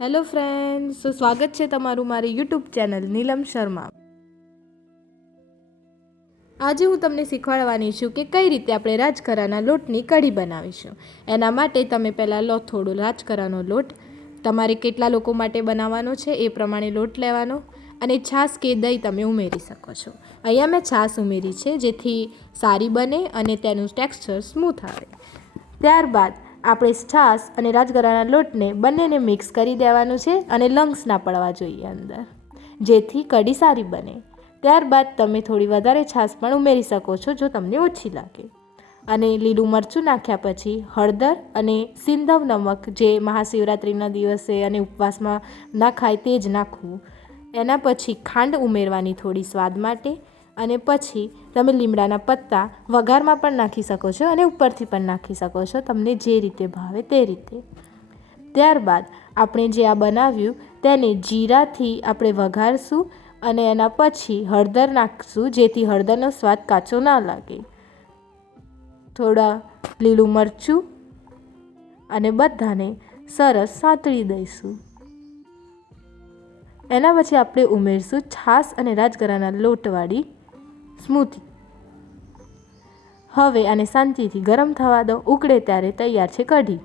Hello friends, સ્વાગત છે તમારું મારી યુટ્યુબ ચેનલ નીલમ શર્મા। આજે હું તમને શીખવાડવાની છું કે કઈ રીતે આપણે રાજગરાના લોટની કઢી બનાવીશું। એના માટે તમે પહેલાં લો થોડો રાજગરાનો લોટ। તમારે કેટલા લોકો માટે બનાવવાનો છે એ પ્રમાણે લોટ લેવાનો અને છાશ કે દહીં તમે ઉમેરી શકો છો। અહીંયા મેં છાશ ઉમેરી છે જેથી સારી બને અને તેનું ટેક્સચર સ્મૂથ આવે। ત્યારબાદ આપણે છાશ અને રાજગરાના લોટને બંનેને મિક્સ કરી દેવાનું છે અને લંગ્સ ના પડવા જોઈએ અંદર, જેથી કઢી સારી બને। ત્યારબાદ તમે થોડી વધારે છાશ પણ ઉમેરી શકો છો જો તમને ઓછી લાગે। અને લીલું મરચું નાખ્યા પછી હળદર અને સિંધવ નમક, જે મહાશિવરાત્રિના દિવસે અને ઉપવાસમાં ના ખાય તે જ નાખવું। એના પછી ખાંડ ઉમેરવાની થોડી સ્વાદ માટે, અને પછી તમે લીમડાના પત્તા વઘારમાં પણ નાખી શકો છો અને ઉપરથી પણ નાખી શકો છો, તમને જે રીતે ભાવે તે રીતે। ત્યારબાદ આપણે જે આ બનાવ્યું તેને જીરાથી આપણે વઘારશું અને એના પછી હળદર નાખશું, જેથી હળદરનો સ્વાદ કાચો ના લાગે। થોડા લીલું મરચું અને બધાને સરસ સાંતળી દઈશું। એના પછી આપણે ઉમેરશું છાશ અને રાજગરાના લોટવાળી સ્મૂથી। હવે આને શાંતિથી ગરમ થવા દો, ઉકળે ત્યારે તૈયાર છે કઢી।